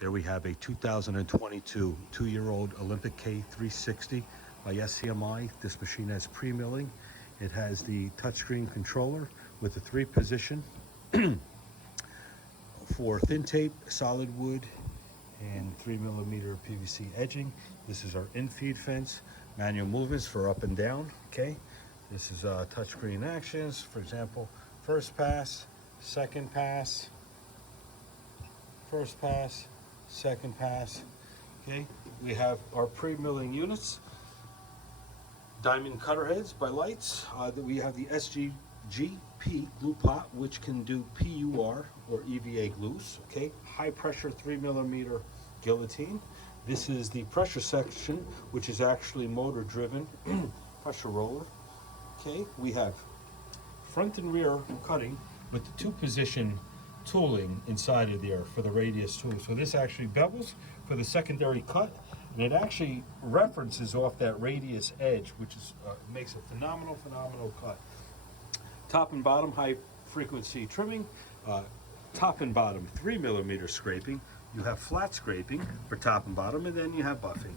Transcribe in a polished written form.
There we have a 2022 two-year-old Olympic K360 by SCMI. This machine has pre-milling. It has the touchscreen controller with the 3-position for thin tape, solid wood, and 3mm PVC edging. This is our in-feed fence. Manual movements for up and down, okay? This is touchscreen actions. For example, first pass, second pass, first pass, second pass, okay? We have our pre-milling units, diamond cutter heads by Lights. We have the SGP glue pot, which can do PUR or EVA glues, okay? High pressure 3mm guillotine. This is the pressure section, which is actually motor driven pressure roller, okay? We have front and rear cutting with the 2-position tooling inside of there for the radius tool. So this actually bevels for the secondary cut, and it actually references off that radius edge, which is makes a phenomenal cut. Top and bottom high frequency trimming, top and bottom 3mm scraping. You have flat scraping for top and bottom, and then you have buffing.